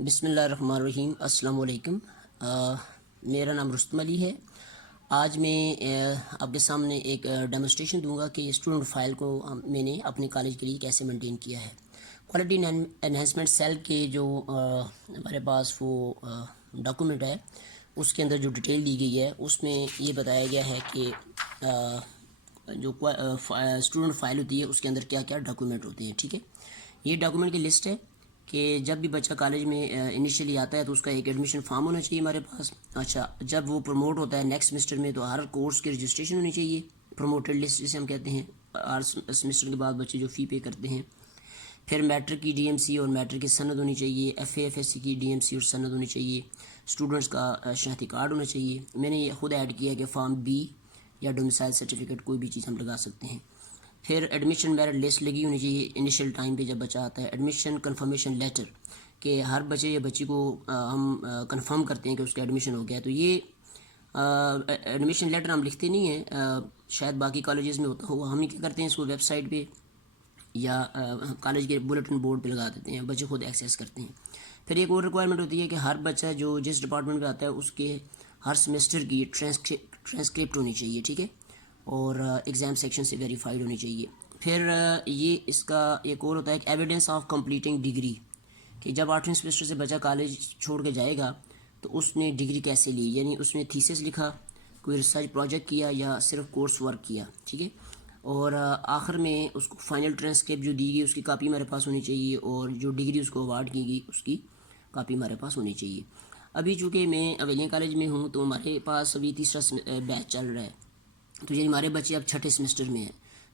بسم اللہ الرحمن الرحیم. السلام علیکم. میرا نام رستم علی ہے. آج میں آپ کے سامنے ایک ڈیمونسٹریشن دوں گا کہ اسٹوڈنٹ فائل کو میں نے اپنے کالج کے لیے کیسے مینٹین کیا ہے. کوالٹی انہینسمنٹ سیل کے جو ہمارے پاس وہ ڈاکومنٹ ہے اس کے اندر جو ڈیٹیل دی گئی ہے اس میں یہ بتایا گیا ہے کہ جو اسٹوڈنٹ فائل ہوتی ہے اس کے اندر کیا کیا ڈاکومنٹ ہوتے ہیں. ٹھیک ہے, یہ ڈاکومنٹ کی لسٹ ہے کہ جب بھی بچہ کالج میں انیشیلی آتا ہے تو اس کا ایک ایڈمیشن فارم ہونا چاہیے ہمارے پاس. اچھا, جب وہ پروموٹ ہوتا ہے نیکسٹ سیمسٹر میں تو ہر کورس کی رجسٹریشن ہونی چاہیے, پروموٹڈ لسٹ جسے ہم کہتے ہیں. ہر سیمسٹر کے بعد بچے جو فی پے کرتے ہیں. پھر میٹرک کی ڈی ایم سی اور میٹرک کی سند ہونی چاہیے. F A F S C کی ڈی ایم سی اور سند ہونی چاہیے. اسٹوڈنٹس کا شناختی کارڈ ہونا چاہیے. میں نے یہ خود ایڈ کیا ہے کہ فارم بی یا ڈومیسائل سرٹیفکیٹ کوئی بھی چیز ہم لگا سکتے ہیں. پھر ایڈمیشن میرٹ لسٹ لگی ہونی چاہیے انیشیل ٹائم پہ جب بچہ آتا ہے. ایڈمیشن کنفرمیشن لیٹر کہ ہر بچے یا بچی کو ہم کنفرم کرتے ہیں کہ اس کا ایڈمیشن ہو گیا. تو یہ ایڈمیشن لیٹر ہم لکھتے نہیں ہیں, شاید باقی کالجز میں ہوتا ہوا. ہم ہی کیا کرتے ہیں اس کو ویب سائٹ پہ یا کالج کے بلیٹن بورڈ پہ لگا دیتے ہیں, بچے خود ایکسیس کرتے ہیں. پھر ایک اور ریکوائرمنٹ ہوتی ہے کہ ہر بچہ جو جس ڈپارٹمنٹ پہ آتا ہے اس کے ہر سیمسٹر کی ٹرانسکرپٹ ہونی چاہیے. ٹھیک ہے, اور ایگزام سیکشن سے ویریفائڈ ہونی چاہیے. پھر یہ اس کا ایک اور ہوتا ہے کہ ایویڈنس آف کمپلیٹنگ ڈگری, کہ جب 8ویں سیمسٹر سے بچہ کالج چھوڑ کے جائے گا تو اس نے ڈگری کیسے لی, یعنی اس نے تھیسس لکھا, کوئی ریسرچ پروجیکٹ کیا یا صرف کورس ورک کیا. ٹھیک ہے, اور آخر میں اس کو فائنل ٹرانسکرپٹ جو دی گئی اس کی کاپی ہمارے پاس ہونی چاہیے, اور جو ڈگری اس کو اوارڈ کی گئی اس کی کاپی ہمارے پاس ہونی چاہیے. ابھی چونکہ میں اویلیاں کالج میں ہوں تو ہمارے پاس ابھی تیسرا بیچ چل رہا ہے, تو یعنی ہمارے بچے اب چھٹے سیمسٹر میں ہیں.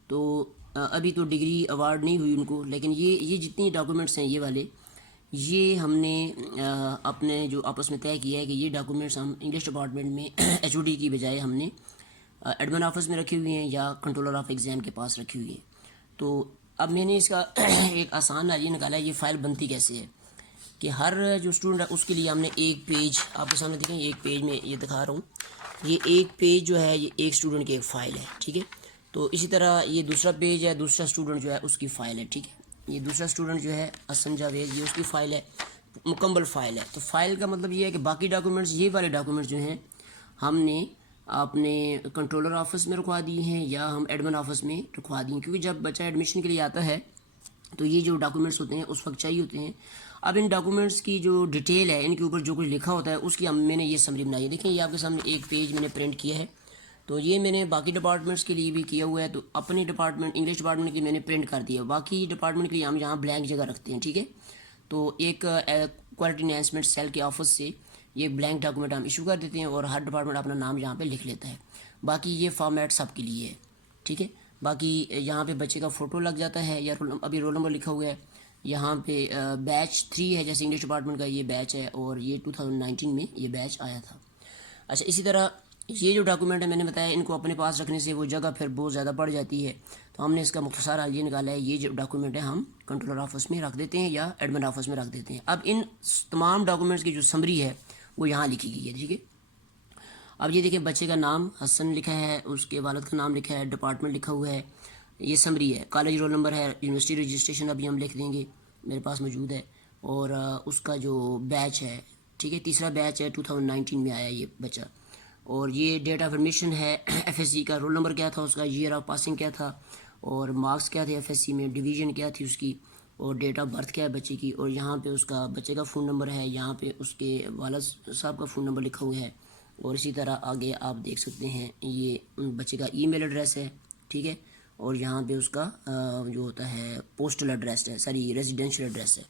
تو ابھی تو ڈگری ایوارڈ نہیں ہوئی ان کو, لیکن یہ جتنی ڈاکومنٹس ہیں یہ والے, یہ ہم نے اپنے جو آپس میں طے کیا ہے کہ یہ ڈاکومنٹس ہم انگلش ڈپارٹمنٹ میں ایچ او ڈی کی بجائے ہم نے ایڈمن آفس میں رکھے ہوئے ہیں یا کنٹرولر آف ایگزام کے پاس رکھی ہوئی ہیں. تو اب میں نے اس کا ایک آسان آئیڈیا نکالا ہے. یہ فائل بنتی کیسے ہے کہ ہر جو اسٹوڈنٹ ہے اس کے لیے ہم نے ایک پیج, آپ کے سامنے دیکھیں ایک پیج میں یہ دکھا رہا ہوں, یہ ایک پیج جو ہے یہ ایک اسٹوڈنٹ کی ایک فائل ہے. ٹھیک ہے, تو اسی طرح یہ دوسرا پیج ہے, دوسرا اسٹوڈنٹ جو ہے اس کی فائل ہے. ٹھیک ہے, یہ دوسرا اسٹوڈنٹ جو ہے حسن جاوید, یہ اس کی فائل ہے, مکمل فائل ہے. تو فائل کا مطلب یہ ہے کہ باقی ڈاکومنٹس, یہ والے ڈاکومنٹس جو ہیں ہم نے اپنے کنٹرولر آفس میں رکھوا دیے ہیں یا ہم ایڈمن آفس میں رکھوا دیے ہیں, کیونکہ جب بچہ ایڈمیشن کے لیے آتا ہے تو یہ جو ڈاکومنٹس ہوتے ہیں اس وقت چاہیے ہوتے ہیں. اب ان ڈاکومنٹس کی جو ڈیٹیل ہے, ان کے اوپر جو کچھ لکھا ہوتا ہے اس کی میں نے یہ سمری بنائی ہے. دیکھیں یہ آپ کے سامنے ایک پیج میں نے پرنٹ کیا ہے, تو یہ میں نے باقی ڈپارٹمنٹس کے لیے بھی کیا ہوا ہے. تو اپنے ڈپارٹمنٹ انگلش ڈپارٹمنٹ کے میں نے پرنٹ کر دیا, باقی ڈپارٹمنٹ کے لیے ہم یہاں بلینک جگہ رکھتے ہیں. ٹھیک ہے, تو ایک کوالٹی انہینسمنٹ سیل کے آفس سے یہ بلینک ڈاکومنٹ ہم ایشو کر دیتے ہیں اور ہر ڈپارٹمنٹ اپنا نام یہاں پہ لکھ لیتا ہے. باقی یہ فارمیٹ سب کے لیے ہے. ٹھیک ہے, باقی یہاں پہ بچے کا فوٹو لگ جاتا ہے یا ابھی رول نمبر لکھا ہوا ہے. یہاں پہ بیچ 3 ہے, جیسے انگلش ڈپارٹمنٹ کا یہ بیچ ہے اور یہ 2019 میں یہ بیچ آیا تھا. اچھا, اسی طرح یہ جو ڈاکومنٹ ہے میں نے بتایا ان کو اپنے پاس رکھنے سے وہ جگہ پھر بہت زیادہ بڑھ جاتی ہے, تو ہم نے اس کا مختصر حل یہ نکالا ہے, یہ جو ڈاکومنٹ ہے ہم کنٹرولر آفس میں رکھ دیتے ہیں یا ایڈمن آفس میں رکھ دیتے ہیں. اب ان تمام ڈاکومنٹس کی جو سمری ہے وہ یہاں لکھی گئی ہے. ٹھیک ہے, اب یہ دیکھیں بچے کا نام حسن لکھا ہے, اس کے والد کا نام لکھا ہے, ڈپارٹمنٹ لکھا ہوا ہے, یہ سمری ہے. کالج رول نمبر ہے, یونیورسٹی رجسٹریشن ابھی ہم لکھ دیں گے, میرے پاس موجود ہے, اور اس کا جو بیچ ہے. ٹھیک ہے, تیسرا بیچ ہے 2019 میں آیا یہ بچہ, اور یہ ڈیٹ آف ایڈمیشن ہے ایف ایس سی کا, رول نمبر کیا تھا اس کا, ایئر آف پاسنگ کیا تھا, اور مارکس کیا تھے ایف ایس سی میں, ڈویژن کیا تھی اس کی, اور ڈیٹ آف برتھ کیا ہے بچے کی, اور یہاں پہ اس کا بچے کا فون نمبر ہے, یہاں پہ اس کے والد صاحب کا فون نمبر لکھا ہوا ہے, اور اسی طرح آگے آپ دیکھ سکتے ہیں یہ بچے کا ای میل ایڈریس ہے. ٹھیک ہے, اور یہاں پہ اس کا جو ہوتا ہے پوسٹل ایڈریس ہے, ساری ریزیڈینشیل ایڈریس ہے.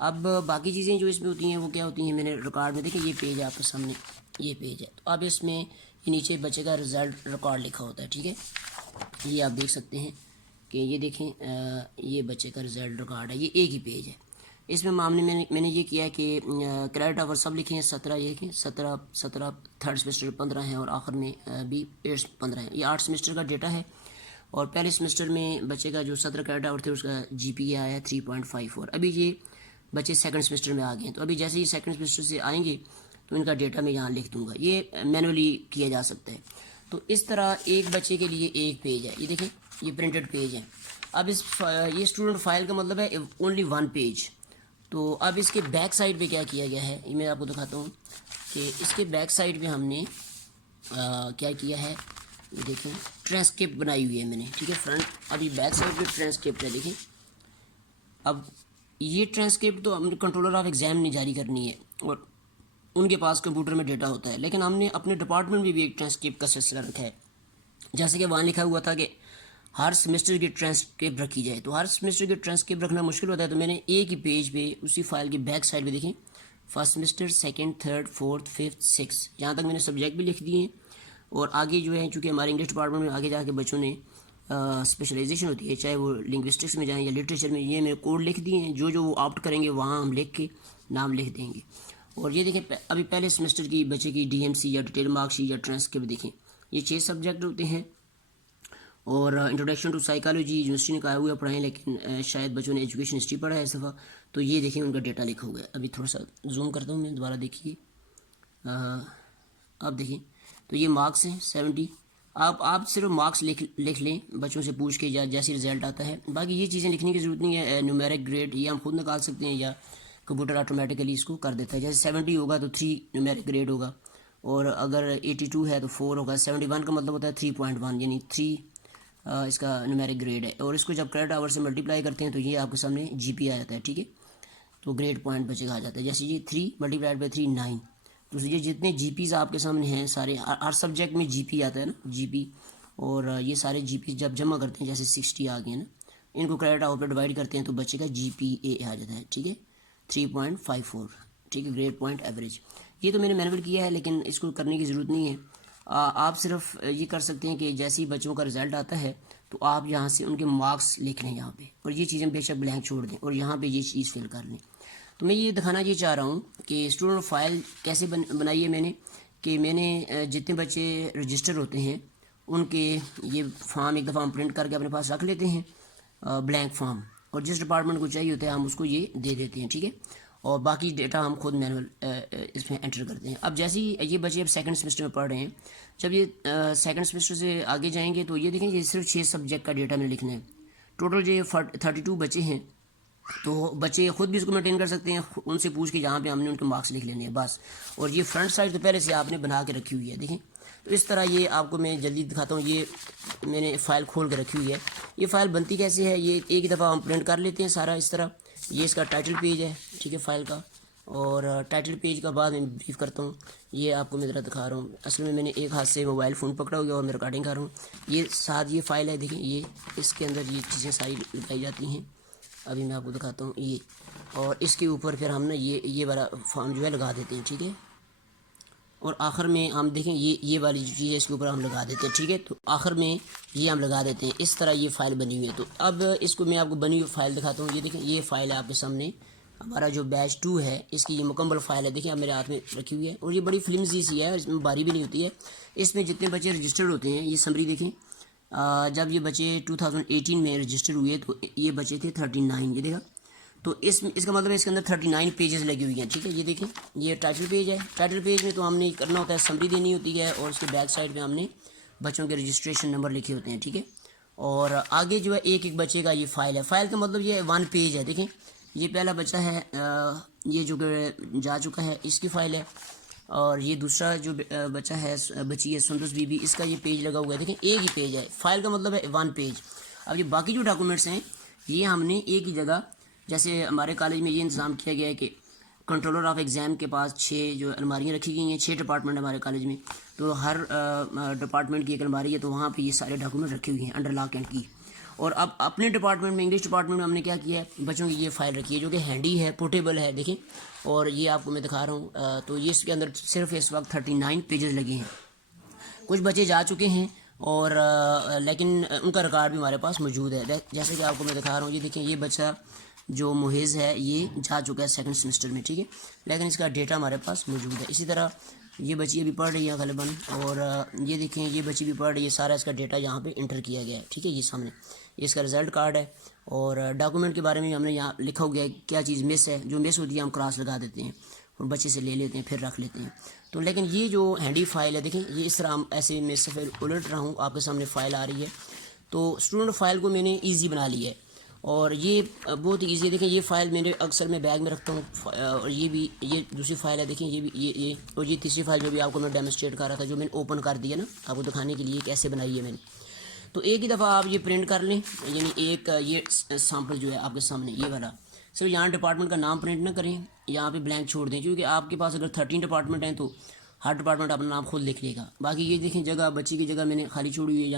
اب باقی چیزیں جو اس میں ہوتی ہیں وہ کیا ہوتی ہیں, میں نے ریکارڈ میں دیکھیں یہ پیج ہے آپ کے سامنے, یہ پیج ہے. تو اب اس میں یہ نیچے بچے کا رزلٹ ریکارڈ لکھا ہوتا ہے. ٹھیک ہے, یہ آپ دیکھ سکتے ہیں کہ یہ دیکھیں یہ بچے کا رزلٹ ریکارڈ ہے, یہ ایک ہی پیج ہے. اس میں معاملے میں نے یہ کیا ہے کہ کریڈٹ آور سب لکھے ہیں 17, یہ کہ 17 تھرڈ سیمسٹر 15 ہیں, اور آخر میں بھی 15 ہیں. یہ 8 سیمسٹر کا ڈیٹا ہے, اور پہلے سیمسٹر میں بچے کا جو 17 کریڈٹ آور تھے اس کا جی پی اے آیا ہے 3.54. ابھی یہ بچے سیکنڈ سیمسٹر میں آ گئے ہیں, تو ابھی جیسے ہی سیکنڈ سیمسٹر سے آئیں گے تو ان کا ڈیٹا میں یہاں لکھ دوں گا. یہ مینولی کیا جا سکتا ہے. تو اس طرح ایک بچے کے لیے ایک پیج ہے, یہ دیکھیں یہ پرنٹڈ پیج ہے. اب یہ اسٹوڈنٹ فائل کا مطلب ہے اونلی 1 پیج. تو اب اس کے بیک سائڈ پہ کیا کیا گیا ہے یہ میں آپ کو دکھاتا ہوں کہ اس کے بیک سائڈ پہ ہم نے کیا کیا ہے. یہ دیکھیں ٹرانسکرپٹ بنائی ہوئی ہے میں نے, ٹھیک ہے. فرنٹ ابھی بیک سائڈ پہ ٹرانسکرپٹ ہے, دیکھیں. اب یہ ٹرانسکرپٹ تو ہم نے کنٹرولر آف ایگزام نے جاری کرنی ہے اور ان کے پاس کمپیوٹر میں ڈیٹا ہوتا ہے, لیکن ہم نے اپنے ڈپارٹمنٹ میں بھی ایک ٹرانسکرپٹ کا سلسلہ رکھا ہے. جیسے کہ وہاں لکھا ہوا تھا کہ ہر سیمسٹر کی ٹرانسکرپٹ رکھی جائے, تو ہر سیمسٹر کی ٹرانسکرپٹ رکھنا مشکل ہوتا ہے, تو میں نے ایک ہی پیج پہ اسی فائل کے بیک سائڈ پہ دیکھیں first semester, second, third, fourth, fifth, six, یہاں تک میں نے سبجیکٹ بھی لکھ دیے ہیں. اور آگے جو ہے چونکہ ہمارے انگلش ڈپارٹمنٹ میں آگے جا کے بچوں نے اسپیشلائزیشن ہوتی ہے, چاہے وہ لنگوسٹکس میں جائیں یا لٹریچر میں, یہ میرے کوڈ لکھ دیے ہیں, جو وہ آپٹ کریں گے وہاں ہم لکھ کے نام لکھ دیں گے. اور یہ دیکھیں ابھی پہلے سیمسٹر کی بچے کی ڈی ایم سی یا ڈیٹیل مارک شیٹ یا ٹرانسکرپٹ دیکھیں, یہ 6 سبجیکٹ ہوتے ہیں. اور انٹروڈکشن ٹو سائیکالوجی یونیورسٹی نے کہا ہوا پڑھائیں, لیکن شاید بچوں نے ایجوکیشن ہسٹری پڑھا ہے اس دفعہ, تو یہ دیکھیں ان کا ڈیٹا لکھا ہوا ہے. ابھی تھوڑا سا زوم کرتا ہوں میں, دوبارہ دیکھیے. اب دیکھیں تو یہ مارکس ہیں 70. آپ صرف مارکس لکھ لیں بچوں سے پوچھ کے جیسی رزلٹ آتا ہے, باقی یہ چیزیں لکھنے کی ضرورت نہیں ہے. نیومیرک گریڈ یہ ہم خود نکال سکتے ہیں یا کمپیوٹر آٹومیٹیکلی اس کو کر دیتا ہے. جیسے 70 ہوگا تو 3 نیومیرک گریڈ ہوگا, اور اگر 82 ہے تو 4 ہوگا. 71 کا مطلب ہوتا ہے 3.1, یعنی 3 اس کا نیومیرک گریڈ ہے. اور اس کو جب کریڈٹ آور سے ملٹیپلائی کرتے ہیں تو یہ آپ کے سامنے جی پی آ جاتا ہے, ٹھیک ہے. تو گریڈ پوائنٹ بچے گا آ جاتا ہے. جیسے یہ 3 ملٹیپلائڈ بائی 3 9, تو یہ جتنے جی پیز آپ کے سامنے ہیں سارے, ہر سبجیکٹ میں جی پی آتا ہے نا, جی پی. اور یہ سارے جی پی جب جمع کرتے ہیں جیسے 60 آ گئے نا, ان کو کریڈٹ آور پہ ڈیوائڈ کرتے ہیں تو بچے کا جی پی اے آ جاتا ہے, ٹھیک ہے, 3.54, ٹھیک ہے, گریڈ پوائنٹ ایوریج. یہ تو میں نے مینول کیا ہے لیکن اس کو کرنے کی ضرورت نہیں ہے. آپ صرف یہ کر سکتے ہیں کہ جیسے ہی بچوں کا رزلٹ آتا ہے تو آپ یہاں سے ان کے مارکس لکھ لیں یہاں پہ, اور یہ چیزیں بے شک بلینک چھوڑ دیں اور یہاں پہ یہ چیز فل کر لیں. تو میں یہ دکھانا یہ چاہ رہا ہوں کہ اسٹوڈنٹ فائل کیسے بنائی ہے میں نے, کہ میں نے جتنے بچے رجسٹر ہوتے ہیں ان کے یہ فارم ایک دفعہ ہم پرنٹ کر کے اپنے پاس رکھ لیتے ہیں, بلینک فارم, اور جس ڈپارٹمنٹ کو چاہیے ہوتا ہے ہم اس کو یہ دے دیتے ہیں, ٹھیک ہے. اور باقی ڈیٹا ہم خود مینول اس میں انٹر کرتے ہیں. اب جیسے ہی یہ بچے اب سیکنڈ سیمسٹر میں پڑھ رہے ہیں, جب یہ سیکنڈ سیمسٹر سے آگے جائیں گے تو یہ دیکھیں یہ صرف 6 سبجیکٹ کا ڈیٹا میں لکھنا ہے. ٹوٹل جو 32 بچے ہیں, تو بچے خود بھی اس کو مینٹین کر سکتے ہیں, ان سے پوچھ کے جہاں پہ ہم نے ان کے مارکس لکھ لینے ہیں بس. اور یہ فرنٹ سائڈ تو پہلے سے آپ نے بنا کے رکھی ہوئی ہے, دیکھیں. تو اس طرح یہ آپ کو میں جلدی دکھاتا ہوں. یہ میں نے فائل کھول کے رکھی ہوئی ہے. یہ فائل بنتی کیسے ہے, یہ ایک دفعہ ہم پرنٹ کر لیتے ہیں سارا اس طرح. یہ اس کا ٹائٹل پیج ہے, ٹھیک ہے, فائل کا. اور ٹائٹل پیج کا بعد میں بریف کرتا ہوں. یہ آپ کو میں ذرا دکھا رہا ہوں. اصل میں نے ایک ہاتھ سے موبائل فون پکڑا ہوا اور میں ریکارڈنگ کر رہا ہوں. یہ ساتھ یہ فائل ہے, دیکھیں یہ اس کے اندر یہ چیزیں ساری لگائی جاتی ہیں. ابھی میں آپ کو دکھاتا ہوں یہ, اور اس کے اوپر پھر ہم نے یہ والا فارم جو ہے لگا دیتے ہیں, ٹھیک ہے. اور آخر میں ہم دیکھیں یہ والی جو چیز ہے اس کے اوپر ہم لگا دیتے ہیں, ٹھیک ہے. تو آخر میں یہ ہم لگا دیتے ہیں. اس طرح یہ فائل بنی ہوئی ہے. تو اب اس کو میں آپ کو بنی ہوئی فائل دکھاتا ہوں. یہ دیکھیں یہ فائل ہے آپ کے سامنے, ہمارا جو بیچ 2 ہے اس کی یہ مکمل فائل ہے. دیکھیں اب میرے ہاتھ میں رکھی ہوئی ہے, اور یہ بڑی فلمزی سی ہے, اس میں باری بھی نہیں ہوتی ہے. اس میں جتنے بچے رجسٹرڈ ہوتے ہیں, یہ سمری دیکھیں. جب یہ بچے 2018 میں رجسٹر ہوئے تو یہ بچے تھے 39, یہ دیکھا. تو اس کا مطلب ہے اس کے اندر 39 پیجز لگی ہوئی ہیں, ٹھیک ہے. یہ دیکھیں یہ ٹائٹل پیج ہے. ٹائٹل پیج میں تو ہم نے کرنا ہوتا ہے سمری دینی ہوتی ہے, اور اس کے بیک سائڈ پہ ہم نے بچوں کے رجسٹریشن نمبر لکھے ہوتے ہیں, ٹھیک ہے. اور آگے جو ہے ایک ایک بچے کا یہ فائل ہے. فائل کا مطلب یہ 1 پیج ہے. دیکھیں یہ پہلا بچہ ہے, یہ جو کہ جا چکا ہے, اس کی فائل ہے. اور یہ دوسرا جو بچہ ہے, بچی ہے سندس بی بی, اس کا یہ پیج لگا ہوا ہے. دیکھیں ایک ہی پیج ہے. فائل کا مطلب ہے 1 پیج. اب یہ باقی جو ڈاکومنٹس ہیں یہ ہم نے ایک ہی جگہ, جیسے ہمارے کالج میں یہ انتظام کیا گیا ہے کہ کنٹرولر آف ایگزام کے پاس 6 جو الماریاں رکھی گئی ہیں. 6 ڈپارٹمنٹ ہمارے کالج میں, تو ہر ڈپارٹمنٹ کی ایک الماری ہے, تو وہاں پہ یہ سارے ڈاکومنٹ رکھے ہوئے ہیں انڈر لاک اینڈ کی. اور اب اپنے ڈپارٹمنٹ میں, انگلش ڈپارٹمنٹ میں ہم نے کیا کیا ہے, بچوں کی یہ فائل رکھی ہے جو کہ ہینڈی ہے, پورٹیبل ہے, دیکھیں. اور یہ آپ کو میں دکھا رہا ہوں. تو یہ اس کے اندر صرف اس وقت 39 پیجز لگے ہیں. کچھ بچے جا چکے ہیں اور لیکن ان کا ریکارڈ بھی ہمارے پاس موجود ہے. جیسے کہ آپ کو میں دکھا رہا ہوں, یہ دیکھیں یہ بچہ جو محیز ہے یہ جا چکا ہے سیکنڈ سیمسٹر میں, ٹھیک ہے, لیکن اس کا ڈیٹا ہمارے پاس موجود ہے. اسی طرح یہ بچی ابھی پڑھ رہی ہے غالباً, اور یہ دیکھیں یہ بچی بھی پڑھ رہی ہے. سارا اس کا ڈیٹا یہاں پہ انٹر کیا گیا ہے, ٹھیک ہے. یہ سامنے یہ اس کا رزلٹ کارڈ ہے. اور ڈاکومنٹ کے بارے میں ہم نے یہاں لکھا ہو گیا ہے کیا چیز مس ہے. جو مس ہوتی ہے ہم کراس لگا دیتے ہیں اور بچے سے لے لیتے ہیں, پھر رکھ لیتے ہیں. تو لیکن یہ جو ہینڈی فائل ہے, دیکھیں یہ اس طرح ہم ایسے میں صفحے الٹ رہا ہوں, آپ کے سامنے فائل آ رہی ہے. تو اسٹوڈنٹ فائل کو میں نے ایزی بنا لی ہے. اور یہ بہت ایزی ہے. دیکھیں یہ فائل میرے اکثر میں بیگ میں رکھتا ہوں, اور یہ بھی یہ دوسری فائل ہے. دیکھیں یہ بھی یہ اور یہ تیسری فائل جو بھی آپ کو میں ڈیمونسٹریٹ کر رہا تھا, جو میں نے اوپن کر دیا نا آپ کو دکھانے کے لیے کیسے بنائی ہے میں نے. تو ایک ہی دفعہ آپ یہ پرنٹ کر لیں, یعنی ایک یہ سیمپل جو ہے آپ کے سامنے یہ والا. سر یہاں ڈپارٹمنٹ کا نام پرنٹ نہ کریں, یہاں پہ بلینک چھوڑ دیں, کیونکہ آپ کے پاس اگر 13 ڈپارٹمنٹ ہیں تو ہر ڈپارٹمنٹ اپنا نام خود لکھ لے گا. باقی یہ دیکھیں جگہ بچے کی جگہ میں نے خالی چھوڑی ہوئی ہے,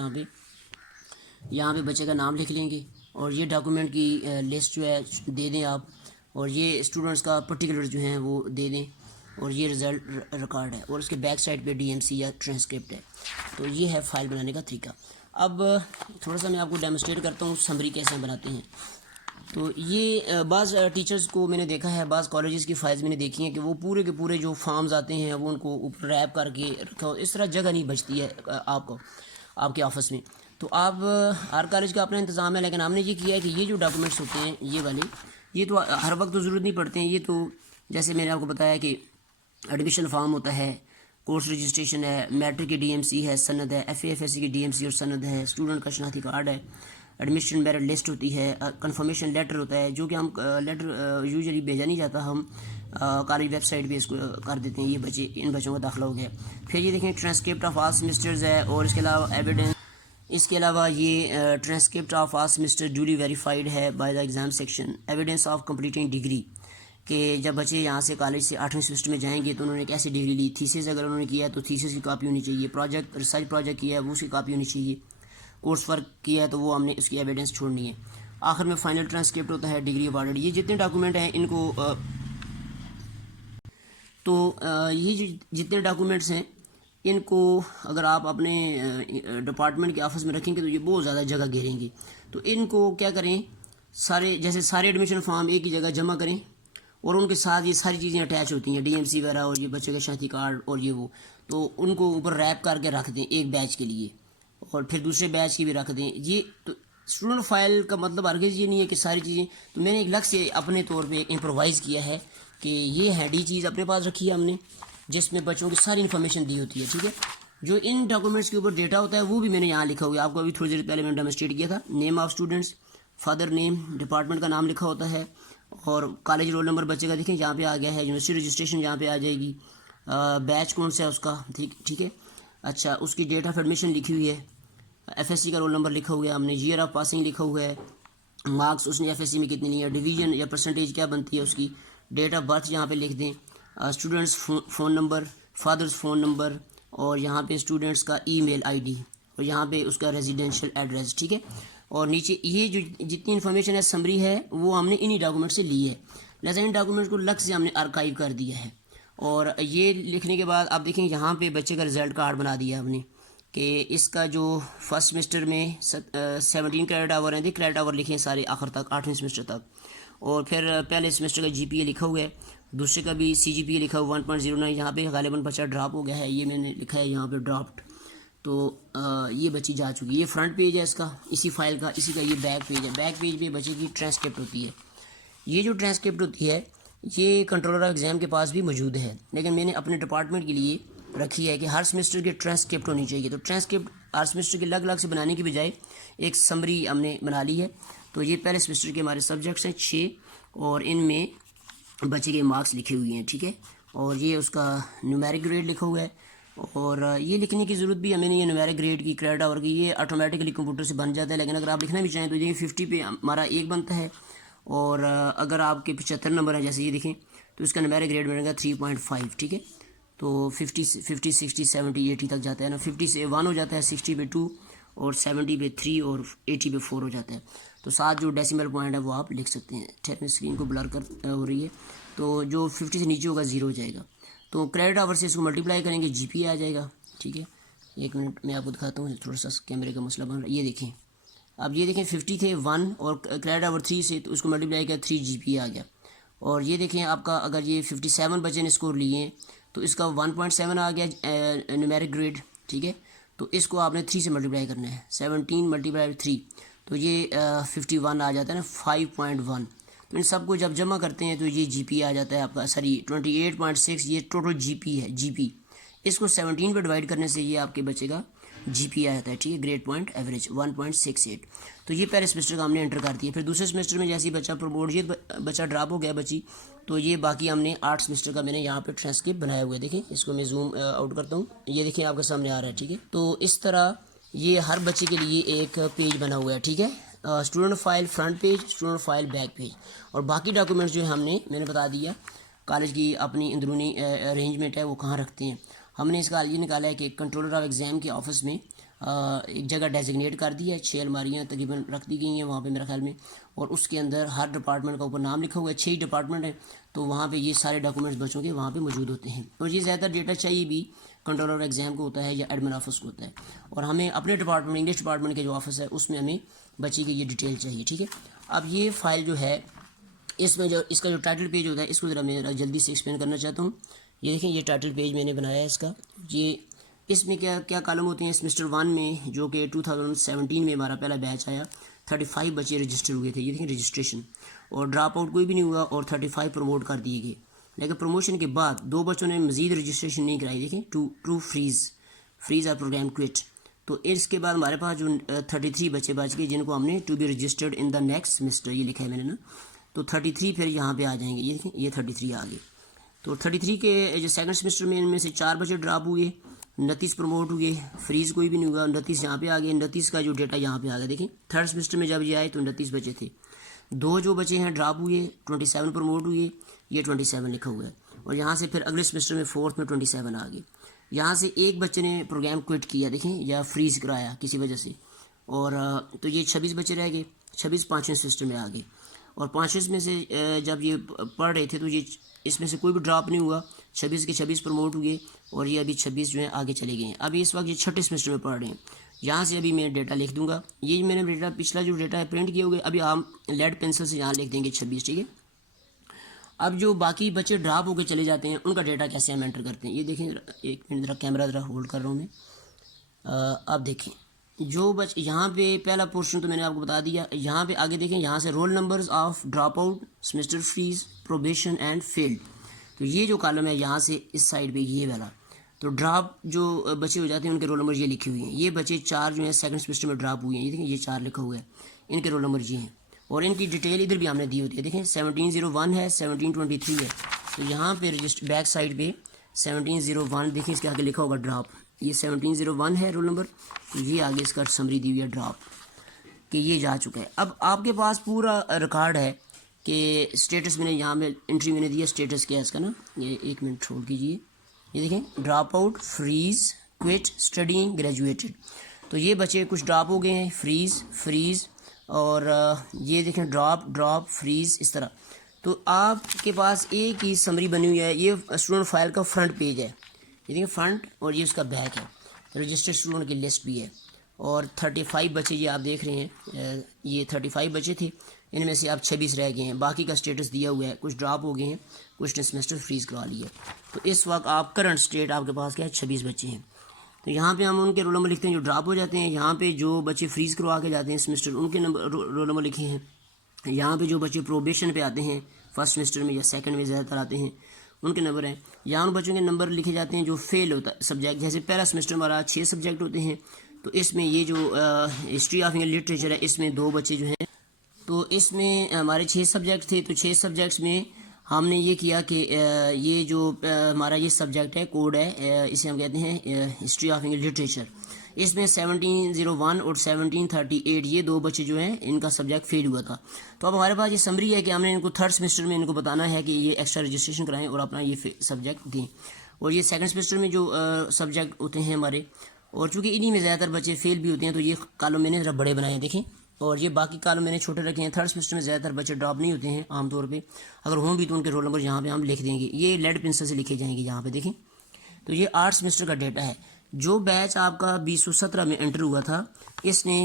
یہاں پہ بچے کا نام لکھ لیں گے, اور یہ ڈاکومنٹ کی لسٹ جو ہے دے دیں آپ, اور یہ اسٹوڈنٹس کا پرٹیکولر جو ہیں وہ دے دیں, اور یہ رزلٹ ریکارڈ ہے, اور اس کے بیک سائڈ پہ DMC یا ٹرانسکرپٹ ہے. تو یہ ہے فائل بنانے کا طریقہ. اب تھوڑا سا میں آپ کو ڈیمونسٹریٹ کرتا ہوں سمری کیسے بناتے ہیں. تو یہ بعض ٹیچرز کو میں نے دیکھا ہے, بعض کالجز کی فائلز میں نے دیکھی ہیں کہ وہ پورے کے پورے جو فارمز آتے ہیں وہ ان کو اوپر ریپ کر کے رکھا ہو, اس طرح جگہ نہیں بچتی ہے آپ کے آفس میں. تو آپ ہر کالج کا اپنا انتظام ہے, لیکن ہم نے یہ کیا ہے کہ یہ جو ڈاکومنٹس ہوتے ہیں یہ والے, یہ تو ہر وقت تو ضرورت نہیں پڑتے ہیں. یہ تو جیسے میں نے آپ کو بتایا کہ ایڈمیشن فارم ہوتا ہے, کورس رجسٹریشن ہے, میٹرک کی DMC ہے, سند ہے, FA FSC کی DMC اور سند ہے, اسٹوڈنٹ کا شناختی کارڈ ہے, ایڈمیشن میرٹ لسٹ ہوتی ہے, کنفرمیشن لیٹر ہوتا ہے, جو کہ ہم لیٹر یوزلی بھیجا نہیں جاتا, ہم کالج ویب سائٹ پہ اس کو کر دیتے ہیں, یہ ان بچوں کا داخلہ ہو گیا. پھر یہ دیکھیں ٹرانسکرپٹ آف آل سیمسٹرز ہے, اور اس کے علاوہ اس کے علاوہ یہ transcript of all semester duly verified ہے by the exam section, evidence of completing degree, کہ جب بچے یہاں سے کالج سے 8ویں سیمسٹر میں جائیں گے تو انہوں نے کیسے ڈگری لی, تھیسس اگر انہوں نے کیا ہے تو تھیسس کی کاپی ہونی چاہیے, پروجیکٹ ریسرچ پروجیکٹ کیا ہے وہ اس کی کاپی ہونی چاہیے, کورس ورک کیا ہے تو وہ ہم نے اس کی ایویڈنس چھوڑنی ہے. آخر میں فائنل ٹرانسکرپٹ ہوتا ہے, ڈگری اوارڈڈ. یہ جتنے ڈاکومنٹ ہیں ان کو یہ جتنے ڈاکومنٹس ہیں ان کو اگر آپ اپنے ڈپارٹمنٹ کے آفس میں رکھیں گے تو یہ بہت زیادہ جگہ گھیریں گے. تو ان کو کیا کریں, سارے ایڈمیشن فارم ایک ہی جگہ جمع کریں, اور ان کے ساتھ یہ ساری چیزیں اٹیچ ہوتی ہیں, DMC وغیرہ اور یہ بچے کا شناختی کارڈ اور یہ وہ, تو ان کو اوپر ریپ کر کے رکھ دیں ایک بیچ کے لیے, اور پھر دوسرے بیچ کی بھی رکھ دیں. یہ تو اسٹوڈنٹ فائل کا مطلب ہرگز یہ نہیں ہے کہ ساری چیزیں, تو میں نے ایک الگ سے اپنے طور پہ امپرووائز کیا ہے کہ یہ ہینڈی چیز اپنے پاس رکھی ہے ہم نے, جس میں بچوں کی ساری انفارمیشن دی ہوتی ہے. ٹھیک ہے, جو ان ڈاکومنٹس کے اوپر ڈیٹا ہوتا ہے وہ بھی میں نے یہاں لکھا ہوا ہے, آپ کو ابھی تھوڑی دیر پہلے میں نے ڈیمونسٹریٹ کیا تھا. Name of students, father name, department کا نام لکھا ہوتا ہے, اور کالج رول نمبر بچے کا دیکھیں یہاں پہ آ گیا ہے, یونیورسٹی رجسٹریشن یہاں پہ آ جائے گی, بیچ کون سا ہے اس کا, ٹھیک ہے. اچھا, اس کی ڈیٹ آف ایڈمیشن لکھی ہوئی ہے, FSC کا رول نمبر لکھا ہوا ہے ہم نے, ایئر آف پاسنگ لکھا ہوا ہے, مارکس اس نے FSC میں کتنی لی ہے, ڈویژن یا پرسنٹیج کیا بنتی ہے اس کی, ڈیٹ آف برتھ یہاں پہ لکھ دیں, students phone number, father's phone number, اور یہاں پہ اسٹوڈنٹس کا ای میل ID, اور یہاں پہ اس کا ریزیڈینشیل ایڈریس. ٹھیک ہے, اور نیچے یہ جو جتنی انفارمیشن ہے سمری ہے وہ ہم نے انہی ڈاکومنٹ سے لی ہے, لہٰذا ان ڈاکومنٹ کو الگ سے ہم نے آرکائیو کر دیا ہے. اور یہ لکھنے کے بعد آپ دیکھیں یہاں پہ بچے کا رزلٹ کارڈ بنا دیا ہم نے, کہ اس کا جو فرسٹ سیمسٹر میں 17 کریڈٹ آور ہیں, کریڈٹ آور لکھیں سارے آخر تک 8ویں سیمسٹر تک, اور پھر پہلے سیمسٹر کا GPA لکھا ہوا ہے, دوسرے کا بھی CGPA لکھا ہوا 1.09. یہاں پہ غالباً بچہ ڈراپ ہو گیا ہے, یہ میں نے لکھا ہے یہاں پہ ڈراپڈ, تو یہ بچی جا چکی ہے. یہ فرنٹ پیج ہے اس کا, اسی فائل کا, اسی کا یہ بیک پیج ہے. بیک پیج پہ بچے کی ٹرانسکرپٹ ہوتی ہے. یہ جو ٹرانسکرپٹ ہوتی ہے یہ کنٹرولر آف ایگزام کے پاس بھی موجود ہے, لیکن میں نے اپنے ڈپارٹمنٹ کے لیے رکھی ہے کہ ہر سیمسٹر کی ٹرانسکرپٹ ہونی چاہیے. تو ٹرانسکرپٹ ہر سیمسٹر کے الگ الگ سے بنانے کی بجائے ایک سمری ہم نے بنا لی ہے. تو یہ پہلے سیمسٹر کے ہمارے سبجیکٹس ہیں 6, اور ان میں بچے کے مارکس لکھے ہوئے ہیں. ٹھیک ہے, اور یہ اس کا نیومیرک گریڈ لکھا ہوا ہے, اور یہ لکھنے کی ضرورت بھی ہمیں نہیں ہے نیومیرک گریڈ کی, کریڈٹ آور کی, یہ آٹومیٹکلی کمپیوٹر سے بن جاتا ہے. لیکن اگر آپ لکھنا بھی چاہیں تو یہ 50 پہ ہمارا ایک بنتا ہے, اور اگر آپ کے 75 نمبر ہیں جیسے یہ دیکھیں تو اس کا نیومیرک گریڈ بنے گا 3.5. ٹھیک ہے, تو 50 60 70 80 تک جاتا ہے نا, 50 سے 1 ہو جاتا ہے, 60 پہ 2, اور 70 پہ 3, اور 80 پہ 4 ہو جاتا ہے. تو 7 جو ڈیسیمل پوائنٹ ہے وہ آپ لکھ سکتے ہیں. ٹھیک ہے, اسکرین کو بلر کر ہو رہی ہے, تو جو 50 سے نیچے ہوگا 0 ہو جائے گا. تو کریڈٹ آور سے اس کو ملٹیپلائی کریں گے, GPA آ جائے گا. ٹھیک ہے, ایک منٹ میں آپ کو دکھاتا ہوں, تھوڑا سا کیمرے کا مسئلہ بن رہا ہے. یہ دیکھیں, اب یہ دیکھیں 50 تھے 1, اور کریڈٹ آور 3 سے, تو اس کو ملٹیپلائی کیا 3 GPA آ گیا. اور یہ دیکھیں آپ کا اگر یہ 57 بچے نے اسکور لیے ہیں تو اس کا 1.7 آ گیا نیومیرک گریڈ. ٹھیک ہے, تو اس کو آپ نے 3 سے ملٹیپلائی کرنا ہے, 17 ملٹیپلائی 3, تو یہ 51 آ جاتا ہے نا, 5.1. تو ان سب کو جب جمع کرتے ہیں تو یہ GPA آ جاتا ہے آپ کا, 28.6. یہ ٹوٹل GP ہے. اس کو 17 پہ ڈیوائڈ کرنے سے یہ آپ کے بچے کا جی پی آتا ہے, ٹھیک ہے, گریڈ پوائنٹ ایوریج 1.68. تو یہ پہلے سیمسٹر کا ہم نے انٹر کر دیا. پھر دوسرے سیمسٹر میں جیسے بچہ پروموٹ, یہ بچہ ڈراپ ہو گیا بچی, تو یہ باقی ہم نے 8 سیمسٹر کا میں نے یہاں پہ ٹرانسکرپٹ بنایا ہوا ہے. دیکھیں اس کو میں زوم آؤٹ کرتا ہوں, یہ دیکھیں آپ کے سامنے آ رہا ہے, ٹھیک ہے. تو اس طرح یہ ہر بچے کے لیے ایک پیج بنا ہوا ہے, ٹھیک ہے. Student file front page, student file back page, اور باقی ڈاکومنٹس جو ہے میں نے بتا دیا کالج کی اپنی اندرونی ارینجمنٹ ہے وہ کہاں رکھتے ہیں. ہم نے اس کا یہ نکالا ہے کہ کنٹرولر آف ایگزام کے آفس میں ایک جگہ ڈیزگنیٹ کر دی ہے, 6 الماریاں تقریباً رکھ دی گئی ہیں وہاں پہ میرے خیال میں, اور اس کے اندر ہر ڈپارٹمنٹ کا اوپر نام لکھا ہوا ہے. 6 ڈپارٹمنٹ ہیں, تو وہاں پہ یہ سارے ڈاکومنٹس بچوں کے وہاں پہ موجود ہوتے ہیں. اور یہ زیادہ تر ڈیٹا چاہیے بھی کنٹرولر ایگزام کو ہوتا ہے یا ایڈمن آفس کو ہوتا ہے, اور ہمیں اپنے ڈپارٹمنٹ انگلش ڈپارٹمنٹ کے جو آفس ہے اس میں ہمیں بچے کی یہ ڈیٹیل چاہیے, ٹھیک ہے. اب یہ فائل جو ہے اس میں جو اس کا جو ٹائٹل پیج ہوتا ہے اس کو ذرا میں جلدی سے ایکسپلین کرنا چاہتا ہوں. یہ دیکھیں یہ ٹائٹل پیج میں نے بنایا ہے اس کا. یہ اس میں کیا کالم ہوتے ہیں. سیمسٹر 1 میں جو کہ 2017 میں ہمارا پہلا بیچ آیا, 35 بچے رجسٹر ہوئے تھے. یہ دیکھیں رجسٹریشن, اور ڈراپ آؤٹ کوئی بھی نہیں ہوا, اور 35 پروموٹ کر دیے گئے. لیکن پروموشن کے بعد 2 بچوں نے مزید رجسٹریشن نہیں کرائی. دیکھیں ٹو فریز اور پروگرام کوئٹ. تو اس کے بعد ہمارے پاس جو 33 بچے بچ گئے جن کو ہم نے to be registered in the next semester, یہ لکھا ہے میں نے نا. تو 33 پھر یہاں پہ آ جائیں گے. یہ دیکھیں یہ 33 آ گئے. تو 33 کے جو سیکنڈ سیمسٹر میں ان میں سے 4 بچے ڈراپ ہوئے, 29 پروموٹ ہوئے, فریز کوئی بھی نہیں ہوا, 29 یہاں پہ آ گئے. 29 کا جو ڈیٹا یہاں پہ آ گیا. دیکھیں تھرڈ سیمسٹر میں جب یہ آئے تو 29 بچے تھے. 2 جو بچے ہیں ڈراپ ہوئے, 27 پروموٹ ہوئے, یہ 27 لکھا ہوا ہے. اور یہاں سے پھر اگلے سیمسٹر میں فورتھ میں 27 آ گئے. یہاں سے ایک بچے نے پروگرام کوئٹ کیا, دیکھیں, یا فریز کرایا کسی وجہ سے, اور تو یہ 26 بچے رہ گئے. 26 پانچویں سیمسٹر میں آ گئے. اور 5 میں سے جب یہ پڑھ رہے تھے تو یہ اس میں سے کوئی بھی ڈراپ نہیں ہوا. 26 کے 26 پروموٹ ہوئے, اور یہ ابھی 26 جو ہیں آگے چلے گئے ہیں. ابھی اس وقت یہ 6 سیمسٹر میں پڑھ رہے ہیں. یہاں سے ابھی میں ڈیٹا لکھ دوں گا. یہ میں نے ڈیٹا پچھلا جو ڈیٹا ہے پرنٹ کیے ہوئے, ابھی ہم لیڈ پنسل سے یہاں لکھ دیں گے 26, ٹھیک ہے. اب جو باقی بچے ڈراپ ہو کے چلے جاتے ہیں ان کا ڈیٹا کیسے ہم انٹر کرتے ہیں. یہ دیکھیں, ایک منٹ ذرا کیمرہ ذرا ہولڈ کر رہا ہوں میں. اب دیکھیں جو یہاں پہ پہلا پورشن تو میں نے آپ کو بتا دیا. یہاں پہ آگے دیکھیں, یہاں سے roll numbers of drop out, semester fee, probation and failed. تو یہ جو کالم ہے یہاں سے اس سائڈ پہ یہ والا, تو ڈراپ جو بچے ہو جاتے ہیں ان کے رول نمبر یہ لکھے ہوئے ہیں. یہ بچے 4 جو ہیں سیکنڈ سیمسٹر میں ڈراپ ہوئے ہیں, یہ دیکھیں یہ 4 لکھا ہوا ہے, ان کے رول نمبر یہ ہیں, اور ان کی ڈیٹیل ادھر بھی ہم نے دی ہوتی ہے. دیکھیں 1701 ہے, 1723 ہے. تو یہاں پہ بیک سائڈ پہ 1701 دیکھیں اس کے آگے لکھا ہوگا ڈراپ. یہ 1701 ہے رول نمبر. تو یہ آگے اس کا سمری دی ہوئی ہے ڈراپ کہ یہ جا چکا ہے. اب آپ کے پاس پورا ریکارڈ ہے کہ اسٹیٹس میں نے یہاں میں انٹری میں نے دیا, اسٹیٹس کیا ہے اس کا نا. یہ 1 منٹ چھوڑ کیجیے. یہ دیکھیں drop out, freeze, quit, studying, graduated. تو یہ بچے کچھ ڈراپ ہو گئے ہیں, فریز, اور یہ دیکھیں ڈراپ, فریز, اس طرح. تو آپ کے پاس ایک ہی سمری بنی ہوئی ہے. یہ اسٹوڈنٹ فائل کا فرنٹ پیج ہے, یہ دیکھیں فرنٹ, اور یہ اس کا بیک ہے. رجسٹرڈ اسٹوڈنٹ کی لسٹ بھی ہے, اور 35 بچے یہ آپ دیکھ رہے ہیں, یہ 35 بچے تھے, ان میں سے اب 26 رہ گئے ہیں. باقی کا اسٹیٹس دیا ہوا ہے, کچھ ڈراپ ہو گئے ہیں, کچھ نے سیمسٹر فریز کروا لیا. تو اس وقت آپ کرنٹ اسٹیٹ آپ کے پاس کیا ہے, 26 بچے ہیں. تو یہاں پہ ہم ان کے رول نمبر لکھتے ہیں جو ڈراپ ہو جاتے ہیں. یہاں پہ جو بچے فریز کروا کے جاتے ہیں سیمسٹر, ان کے رول نمبر لکھے ہیں. یہاں پہ جو بچے پروبیشن پہ آتے ہیں فرسٹ سیمسٹر میں یا سیکنڈ میں زیادہ تر آتے ہیں, ان کے نمبر ہیں. یہاں ان بچوں کے نمبر لکھے جاتے ہیں جو فیل ہوتا ہے سبجیکٹ. جیسے پہلا سیمسٹر ہمارا 6 سبجیکٹ ہوتے ہیں, تو اس میں یہ جو ہسٹری آف انگلش لٹریچر ہے اس میں 2 بچے جو ہیں, تو اس میں ہمارے 6 سبجیکٹ تھے. تو 6 سبجیکٹس میں ہم نے یہ کیا کہ یہ جو ہمارا یہ سبجیکٹ ہے, کوڈ ہے, اسے ہم کہتے ہیں ہسٹری آف انگلش لٹریچر. اس میں 1701 اور 1738 یہ 2 بچے جو ہیں ان کا سبجیکٹ فیل ہوا تھا. تو اب ہمارے پاس یہ سمری ہے کہ ہم نے ان کو تھرڈ سیمسٹر میں ان کو بتانا ہے کہ یہ ایکسٹرا رجسٹریشن کرائیں اور اپنا یہ سبجیکٹ دیں. اور یہ سیکنڈ سیمسٹر میں جو سبجیکٹ ہوتے ہیں ہمارے, اور چونکہ انہی میں زیادہ تر بچے فیل بھی ہوتے ہیں, تو یہ کالم میں نے ذرا بڑے بنائے ہیں دیکھیں, اور یہ باقی کالم میں نے چھوٹے رکھے ہیں. تھرڈ سیمسٹر میں زیادہ تر بچے ڈراپ نہیں ہوتے ہیں عام طور پہ, اگر ہوں بھی تو ان کے رول نمبر یہاں پہ ہم لکھ دیں گے, یہ لیڈ پنسل سے لکھے جائیں گے یہاں پہ دیکھیں. تو یہ 8 سیمسٹر کا ڈیٹا ہے. جو بیچ آپ کا 2017 میں انٹر ہوا تھا, اس نے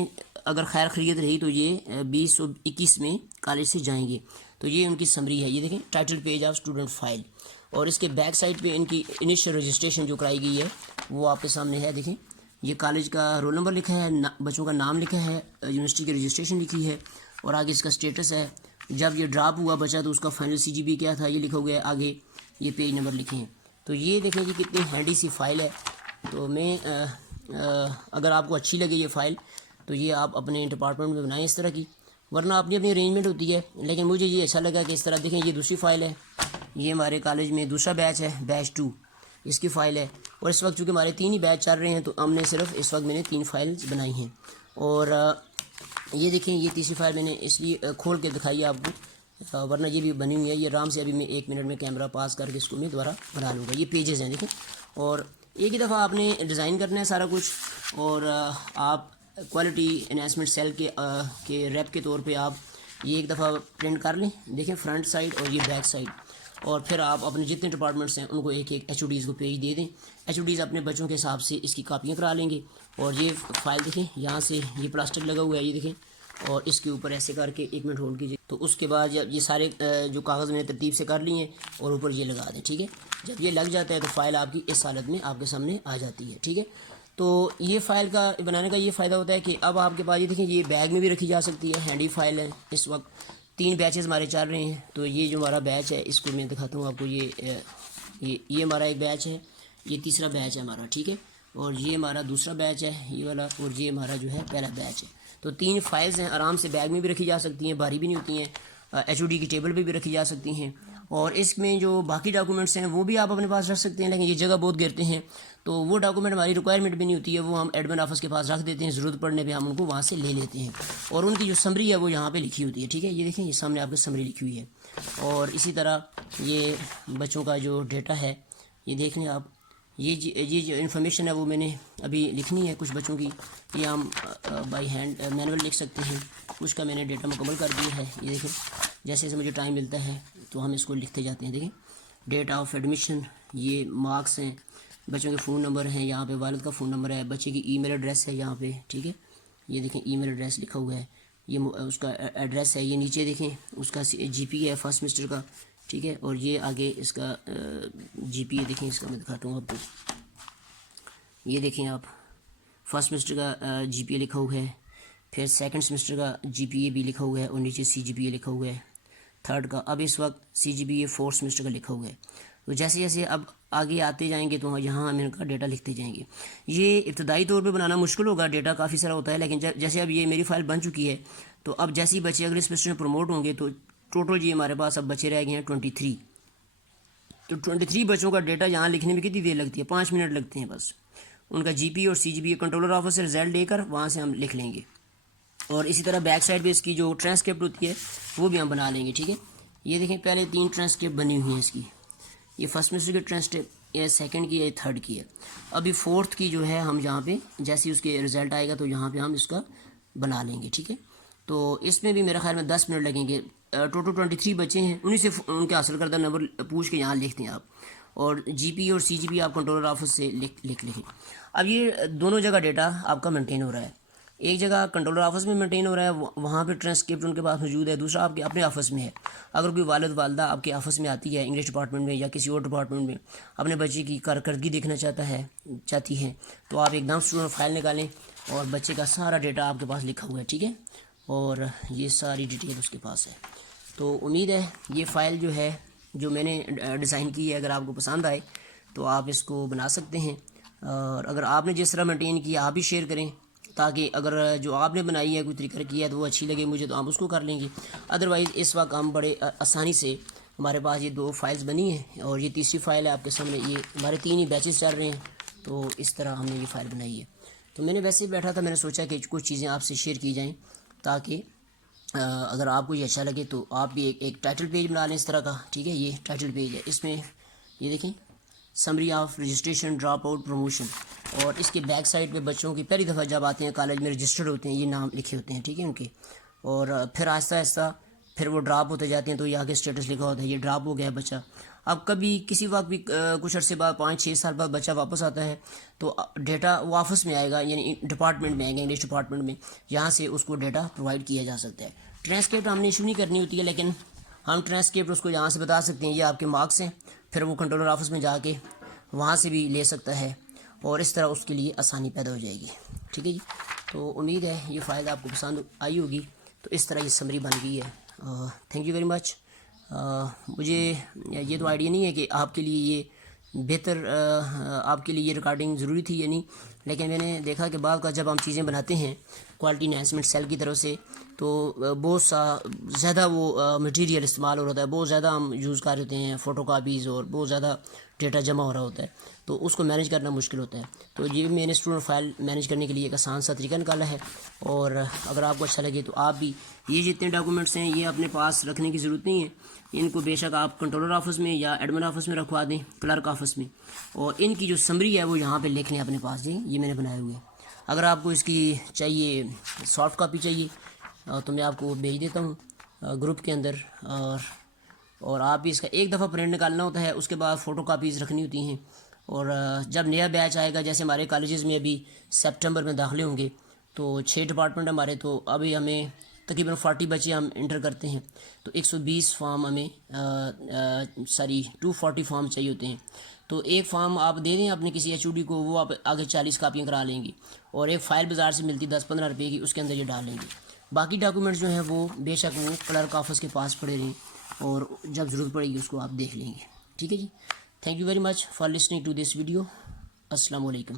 اگر خیر خرید رہی تو یہ 2021 میں کالج سے جائیں گے. تو یہ ان کی سمری ہے. یہ دیکھیں title page of student file, اور اس کے بیک سائڈ پہ ان کی انیشیل رجسٹریشن جو کرائی گئی ہے وہ آپ کے سامنے ہے. دیکھیں یہ کالج کا رول نمبر لکھا ہے, بچوں کا نام لکھا ہے, یونیورسٹی کی رجسٹریشن لکھی ہے, اور آگے اس کا اسٹیٹس ہے. جب یہ ڈراپ ہوا بچہ تو اس کا فائنل CGP کیا تھا یہ لکھا ہوا ہے, آگے یہ پیج نمبر لکھے ہیں. تو یہ دیکھیں کہ کتنی ہینڈی سی فائل ہے. تو میں اگر آپ کو اچھی لگے یہ فائل تو یہ آپ اپنے ڈپارٹمنٹ میں بنائیں اس طرح کی، ورنہ اپنی اپنی ارینجمنٹ ہوتی ہے، لیکن مجھے یہ اچھا لگا کہ اس طرح دیکھیں یہ دوسری فائل ہے، یہ ہمارے کالج میں دوسرا بیچ ہے، بیچ 2 اس کی فائل ہے، اور اس وقت چونکہ ہمارے 3 ہی بیچ چل رہے ہیں تو ہم نے صرف اس وقت میں نے 3 فائلز بنائی ہیں، اور یہ دیکھیں یہ تیسری فائل میں نے اس لیے کھول کے دکھائی ہے آپ کو، ورنہ یہ بھی بنی ہوئی ہے، یہ آرام سے ابھی میں 1 منٹ میں کیمرہ پاس کر کے اس کو میں دوبارہ بنا لوں گا۔ یہ پیجز ہیں دیکھیں، اور ایک ہی دفعہ آپ نے ڈیزائن کرنا ہے سارا کچھ، اور آپ کوالٹی انہینسمنٹ سیل کے ریپ کے طور پہ آپ یہ ایک دفعہ پرنٹ کر لیں، دیکھیں فرنٹ سائڈ اور یہ بیک سائڈ، اور پھر آپ اپنے جتنے ڈپارٹمنٹس ہیں ان کو ایک ایک HODs کو پیج دے دیں، HODs اپنے بچوں کے حساب سے اس کی کاپیاں کرا لیں گے، اور یہ فائل دیکھیں یہاں سے یہ پلاسٹک لگا ہوا ہے، یہ دیکھیں، اور اس کے اوپر ایسے کر کے 1 منٹ ہولڈ کیجیے، تو اس کے بعد جب یہ سارے جو کاغذ میں نے ترتیب سے کر لی ہیں اور اوپر یہ لگا دیں، ٹھیک ہے، جب یہ لگ جاتا ہے تو فائل آپ کی اس حالت میں آپ کے سامنے آ جاتی ہے، ٹھیک ہے۔ تو یہ فائل کا بنانے کا یہ فائدہ ہوتا ہے کہ اب آپ کے پاس یہ دیکھیں یہ بیگ میں بھی رکھی جا سکتی ہے، ہینڈی فائل ہے، اس وقت 3 بیچز ہمارے چل رہے ہیں، تو یہ جو ہمارا بیچ ہے اس کو میں دکھاتا ہوں آپ کو، یہ ہمارا ایک بیچ ہے، یہ تیسرا بیچ ہے ہمارا، ٹھیک ہے، اور یہ ہمارا دوسرا بیچ ہے یہ والا، اور یہ ہمارا جو ہے پہلا بیچ ہے، تو 3 فائلز ہیں، آرام سے بیگ میں بھی رکھی جا سکتی ہیں، بھاری بھی نہیں ہوتی ہیں، HOD کی ٹیبل پہ بھی رکھی جا سکتی ہیں، اور اس میں جو باقی ڈاکومنٹس ہیں وہ بھی آپ اپنے پاس رکھ سکتے ہیں، لیکن یہ جگہ بہت گرتے ہیں تو وہ ڈاکومنٹ ہماری ریکوائرمنٹ بھی نہیں ہوتی ہے، وہ ہم ایڈمن آفس کے پاس رکھ دیتے ہیں، ضرورت پڑنے پہ ہم ان کو وہاں سے لے لیتے ہیں، اور ان کی جو سمری ہے وہ یہاں پہ لکھی ہوتی ہے، ٹھیک ہے، یہ دیکھیں یہ سامنے آپ کو سمری لکھی ہوئی ہے، اور اسی طرح یہ بچوں کا جو ڈیٹا ہے یہ دیکھ لیں آپ، یہ جو انفارمیشن ہے وہ میں نے ابھی لکھنی ہے کچھ بچوں کی، یہ ہم بائی ہینڈ مینول لکھ سکتے ہیں، کچھ کا میں نے ڈیٹا مکمل کر دیا ہے، یہ دیکھیں جیسے جیسے مجھے ٹائم ملتا ہے تو ہم اس کو لکھتے جاتے ہیں، دیکھیں ڈیٹ آف ایڈمیشن، یہ مارکس ہیں، بچوں کے فون نمبر ہیں، یہاں پہ والد کا فون نمبر ہے، بچے کی ای میل ایڈریس ہے یہاں پہ، ٹھیک ہے، یہ دیکھیں ای میل ایڈریس لکھا ہوا ہے، یہ اس کا ایڈریس ہے، یہ نیچے دیکھیں اس کا GPA ہے فرسٹ سمسٹر کا، ٹھیک ہے، اور یہ آگے اس کا GPA دیکھیں، اس کا میں دکھاتا ہوں آپ کو، یہ دیکھیں آپ فرسٹ سمسٹر کا GPA لکھا ہوا ہے، پھر سیکنڈ سمسٹر کا GPA بھی لکھا ہوا ہے، اور نیچے CGPA لکھا ہوا ہے تھرڈ کا، اب اس وقت CGPA فورتھ سمسٹر کا لکھا ہوا ہے، تو جیسے جیسے اب آگے آتے جائیں گے تو یہاں ہم ان کا ڈیٹا لکھتے جائیں گے، یہ ابتدائی طور پہ بنانا مشکل ہوگا، ڈیٹا کافی سارا ہوتا ہے، لیکن جیسے اب یہ میری فائل بن چکی ہے تو اب جیسے ہی بچے اگلے سمسٹر میں پروموٹ ہوں گے تو ٹوٹل یہ ہمارے پاس اب بچے رہ گئے ہیں 23، تو 23 بچوں کا ڈیٹا یہاں لکھنے میں کتنی دیر لگتی ہے، 5 منٹ لگتے ہیں بس، ان کا GPA اور CGPA کنٹرولر آفس سے رزلٹ لے کر وہاں سے ہم لکھ لیں گے، اور اسی طرح بیک سائڈ پہ اس کی جو ٹرانسکرپٹ ہوتی ہے وہ بھی ہم بنا لیں گے، ٹھیک ہے، یہ دیکھیں پہلے 3 ٹرانسکرپٹ بنی ہوئی ہیں اس کی، یہ فرسٹ سمسٹر کی ٹرانسکرپٹ، یہ سیکنڈ کی ہے، یہ تھرڈ کی ہے، ابھی فورتھ کی جو ہے ہم یہاں پہ جیسے اس کے رزلٹ آئے گا تو یہاں پہ ہم اس کا بنا لیں گے، ٹھیک ہے، تو اس میں بھی میرے خیال میں 10 منٹ لگیں گے، ٹوٹل 23 بچے ہیں، انہیں سے ان کے حاصل کردہ نمبر پوچھ کے یہاں لکھتے ہیں آپ، اور GPA اور CGPA آپ کنٹرولر آفس سے لکھیں، اب یہ دونوں جگہ ڈیٹا آپ کا مینٹین ہو رہا ہے، ایک جگہ کنٹرولر آفس میں مینٹین ہو رہا ہے، وہاں پہ ٹرانسکرپٹ ان کے پاس موجود ہے، دوسرا آپ کے اپنے آفس میں ہے، اگر کوئی والد والدہ آپ کے آفس میں آتی ہے انگلش ڈپارٹمنٹ میں یا کسی اور ڈپارٹمنٹ میں اپنے بچے کی کارکردگی دیکھنا چاہتی ہے تو آپ ایک دم اسٹوڈنٹ فائل نکالیں اور بچے کا سارا ڈیٹا آپ کے پاس لکھا ہوا ہے، ٹھیک ہے، اور یہ ساری ڈیٹیل اس کے پاس ہے، تو امید ہے یہ فائل جو ہے جو میں نے ڈیزائن کی ہے اگر آپ کو پسند آئے تو آپ اس کو بنا سکتے ہیں، اور اگر آپ نے جس طرح مینٹین کیا آپ بھی شیئر کریں، تاکہ اگر جو آپ نے بنائی ہے کوئی طریقہ کیا ہے تو وہ اچھی لگے مجھے تو آپ اس کو کر لیں گے، ادروائز اس وقت ہم بڑے آسانی سے ہمارے پاس یہ 2 فائلز بنی ہیں، اور یہ تیسری فائل ہے آپ کے سامنے، یہ ہمارے 3 ہی بیچز چل رہے ہیں، تو اس طرح ہم نے یہ فائل بنائی ہے، تو میں نے ویسے ہی بیٹھا تھا، میں نے سوچا کہ کچھ چیزیں آپ سے شیئر کی جائیں تاکہ اگر آپ کو یہ اچھا لگے تو آپ بھی ایک ٹائٹل پیج بنا لیں اس طرح کا، ٹھیک ہے، یہ ٹائٹل پیج ہے، اس میں یہ دیکھیں summary of registration drop out promotion, اور اس کے بیک سائڈ پہ بچوں کی پہلی دفعہ جب آتے ہیں کالج میں رجسٹرڈ ہوتے ہیں یہ نام لکھے ہوتے ہیں، ٹھیک ہے ان کے، اور پھر آہستہ آہستہ پھر وہ ڈراپ ہوتے جاتے ہیں تو یہ آگے اسٹیٹس لکھا ہوتا ہے یہ ڈراپ ہو گیا بچہ، اب کبھی کسی وقت بھی کچھ عرصے بعد 5-6 سال بعد بچہ واپس آتا ہے تو ڈیٹا وہ آفس میں آئے گا، یعنی ڈپارٹمنٹ میں آئے گا انگلش ڈپارٹمنٹ میں، یہاں سے اس کو ڈیٹا پرووائڈ کیا جا سکتا ہے، ٹرانسکرپٹ ہم نے ایشو نہیں کرنی ہوتی ہے، لیکن ہم ٹرانسکرپٹ اس کو یہاں سے بتا سکتے ہیں یہ آپ کے مارکس ہیں، پھر وہ کنٹرولر آفس میں جا کے وہاں سے بھی لے سکتا ہے، اور اس طرح اس کے لیے آسانی پیدا ہو جائے گی، ٹھیک ہے جی، تو امید ہے یہ فائل آپ کو پسند آئی ہوگی، تو اس طرح یہ سمری بن گئی ہے، تھینک یو ویری مچ، مجھے یہ تو آئیڈیا نہیں ہے کہ آپ کے لیے یہ بہتر آپ کے لیے یہ ریکارڈنگ ضروری تھی یا نہیں، لیکن میں نے دیکھا کہ بعض کا جب ہم چیزیں بناتے ہیں کوالٹی انہینسمنٹ سیل کی طرف سے تو بہت سا زیادہ وہ مٹیریل استعمال ہو رہا ہوتا ہے، بہت زیادہ ہم یوز کر رہتے ہیں فوٹو کاپیز، اور بہت زیادہ ڈیٹا جمع ہو رہا ہوتا ہے، تو اس کو مینیج کرنا مشکل ہوتا ہے. تو یہ میں نے اسٹوڈنٹ فائل مینیج کرنے کے لیے ایک آسان سا طریقہ نکالا ہے، اور اگر آپ کو اچھا لگے تو آپ بھی یہ جتنے ڈاکومنٹس ہیں یہ اپنے پاس رکھنے کی ضرورت نہیں ہے، ان کو بے شک آپ کنٹرولر آفس میں یا ایڈمن آفس میں رکھوا دیں، کلرک آفس میں، اور ان کی جو سمری ہے وہ یہاں پہ لکھ لیں اپنے پاس. جی یہ میں نے بنائے ہوئے ہیں. اگر آپ کو اس کی چاہیے سافٹ کاپی چاہیے تو میں آپ کو بھیج دیتا ہوں گروپ کے اندر، اور آپ بھی اس کا ایک دفعہ پرنٹ نکالنا ہوتا ہے، اس کے بعد فوٹو کاپیز رکھنی ہوتی ہیں. اور جب نیا بیچ آئے گا، جیسے ہمارے کالجز میں ابھی سپٹمبر میں داخلے ہوں گے، تو 6 ڈپارٹمنٹ ہمارے، تو ابھی ہمیں تقریباً 40 بچے ہم انٹر کرتے ہیں، تو 120 فارم ہمیں 240 فارم چاہیے ہوتے ہیں. تو ایک فارم آپ دے دیں اپنے کسی ایچ او ڈی کو، وہ آپ آگے 40 کاپیاں کرا لیں گی، اور ایک فائل بازار سے ملتی 10-15 روپے کی، اس کے اندر یہ ڈال لیں گے. باقی ڈاکومنٹس جو ہیں وہ بے شک وہ کلرک آفس کے پاس پڑے رہیں، اور جب ضرورت پڑے گی اس کو آپ دیکھ لیں گے. ٹھیک ہے جی. Thank you very much for listening to this video. السلام علیکم.